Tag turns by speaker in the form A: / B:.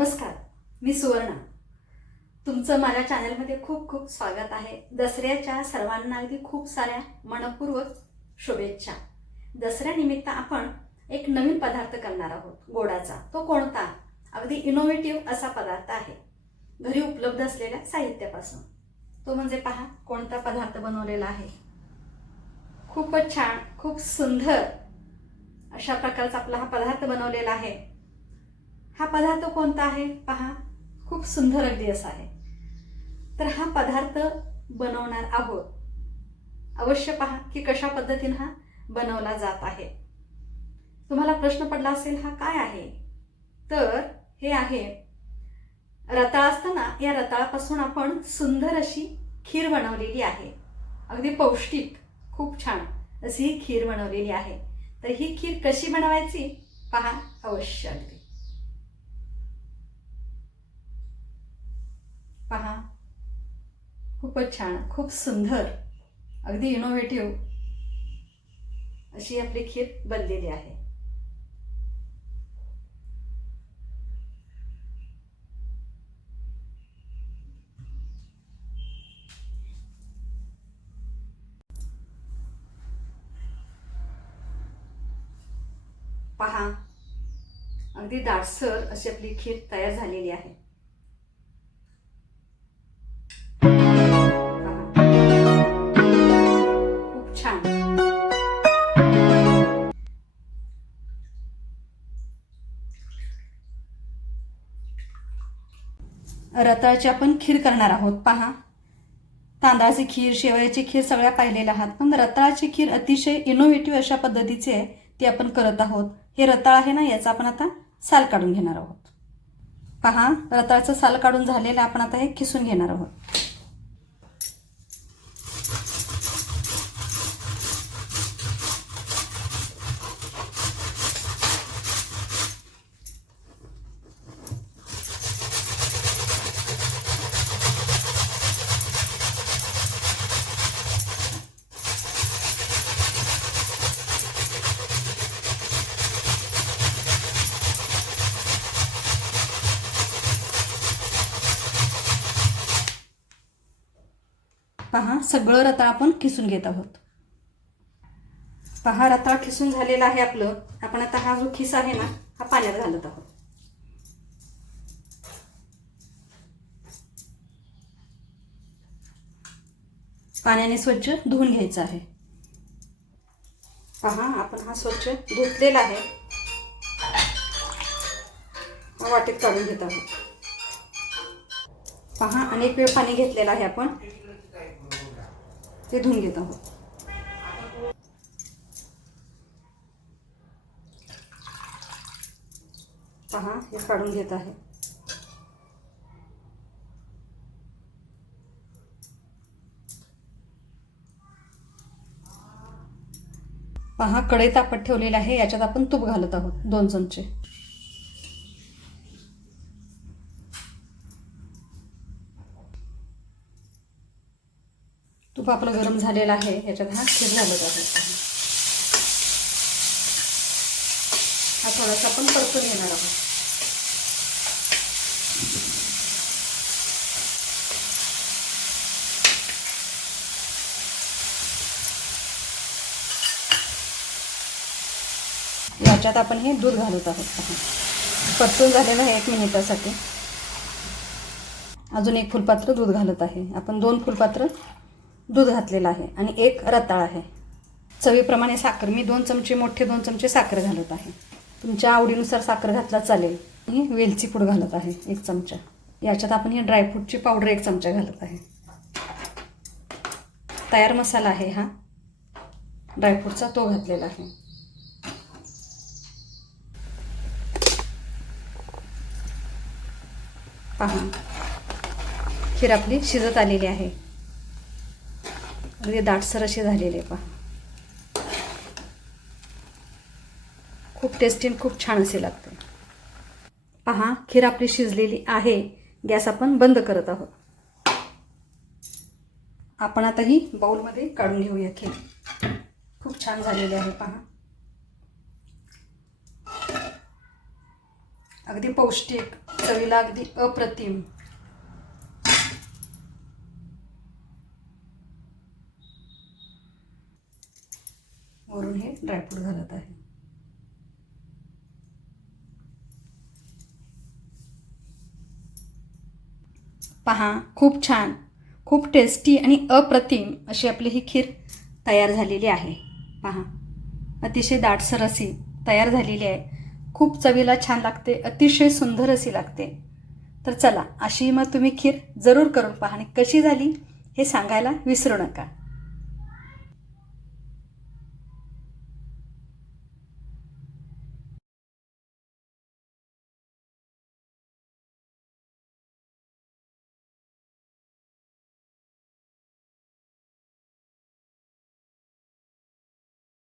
A: नमस्कार मी सुवर्णा. तुमचं माझ्या चॅनलमध्ये खूप खूप स्वागत आहे. दसऱ्याच्या सर्वांना अगदी खूप साऱ्या मनपूर्वक शुभेच्छा. दसऱ्यानिमित्त आपण एक नवीन पदार्थ करणार आहोत गोडाचा. तो कोणता? अगदी इनोव्हेटिव्ह असा पदार्थ आहे. घरी उपलब्ध असलेल्या साहित्यापासून. तो म्हणजे पहा कोणता पदार्थ बनवलेला आहे? खूपच छान खूप सुंदर अशा प्रकारचा आपला हा पदार्थ बनवलेला आहे. हा पदार्थ कोणता आहे? पहा खूप सुंदर अगदी असा आहे. तर हा पदार्थ बनवणार आहोत. अवश्य पहा की कशा पद्धतीनं हा बनवला जात आहे. तुम्हाला प्रश्न पडला असेल हा काय आहे? तर हे आहे रताळ असताना या रताळापासून आपण सुंदर अशी खीर बनवलेली आहे. अगदी पौष्टिक खूप छान अशी ही खीर बनवलेली आहे. तर ही खीर कशी बनवायची? पहा अवश्य अगदी. पहा. खूपच छान खूप सुंदर अगदी इनोव्हेटिव्ह अशी आपली खीर बनलेली आहे. पहा. अगदी दाटसर अशी आपली खीर तयार झालेली आहे. रताळची आपण खीर करणार आहोत. पहा. तांदळाची खीर शेवयाची खीर सगळ्या पाहिलेल्या आहात. पण रताळाची खीर अतिशय इनोव्हेटिव्ह अशा पद्धतीची आहे ती आपण करत आहोत. हे रताळ आहे ना याचा आपण आता साल काढून घेणार आहोत. पहा रताळचं साल काढून झालेलं आपण आता हे खिसून घेणार आहोत. पहा सगळं रताळ आपण खिसून घेत आहोत. पहा रताळ खिसून झालेला आहे आपलं. आपण आता हा जो खिस आहे ना हा पाण्यात घालत आहोत. पाण्याने स्वच्छ धुवून घ्यायचं आहे. पहा आपण हा स्वच्छ धुतलेला आहे. हा वाटेत काढून घेत आहोत. पहा अनेक वेळ पाणी घेतलेलं आहे आपण. ते धुवून घेत आहोत. पहा हे काढून घेत आहे. पहा कढई तापत ठेवलेले आहे याच्यात आपण तूप घालत आहोत दोन चमचे. तूप आपलं गरम झालेलं आहे याच्यात हा खीर घालत आहोत हा थोडासा आपण परतून घेणार आहोत. याच्यात आपण हे दूध घालत आहोत. परतून झालेलं आहे एक मिनिटासाठी. अजून एक फुलपात्र दूध घालत आहे. आपण दोन फुलपात्र दूध घातलेलं आहे आणि एक रताळ आहे. चवीप्रमाणे साखर. मी दोन चमचे मोठे दोन चमचे साखर घालत आहे. तुमच्या आवडीनुसार साखर घातला चालेल. ही वेलची पूड घालत आहे एक चमचा. याच्यात आपण ही ड्रायफ्रूटची पावडर एक चमचा घालत आहे. तयार मसाला आहे हा. ड्रायफ्रूटचा तो घातलेला आहे. पहा. खीर आपली शिजत आलेली आहे. अगदी दाटसर असे झालेले आहे पहा. खूप टेस्टी खूप छान असे लागते. पहा खीर आपली शिजलेली आहे. गॅस आपण बंद करत आहोत. आपण आता ही बाऊलमध्ये काढून घेऊया खीर. खूप छान झालेली आहे पहा. अगदी पौष्टिक चवीला अगदी अप्रतिम वरून हे ड्रायफ्रूट घालत आहे. पहा खूप छान खूप टेस्टी आणि अप्रतिम अशी आपली ही खीर तयार झालेली आहे. पहा अतिशय दाटसर अशी तयार झालेली आहे. खूप चवीला छान लागते अतिशय सुंदर अशी लागते. तर चला अशी मग तुम्ही खीर जरूर करून पहा आणि कशी झाली हे सांगायला विसरू नका.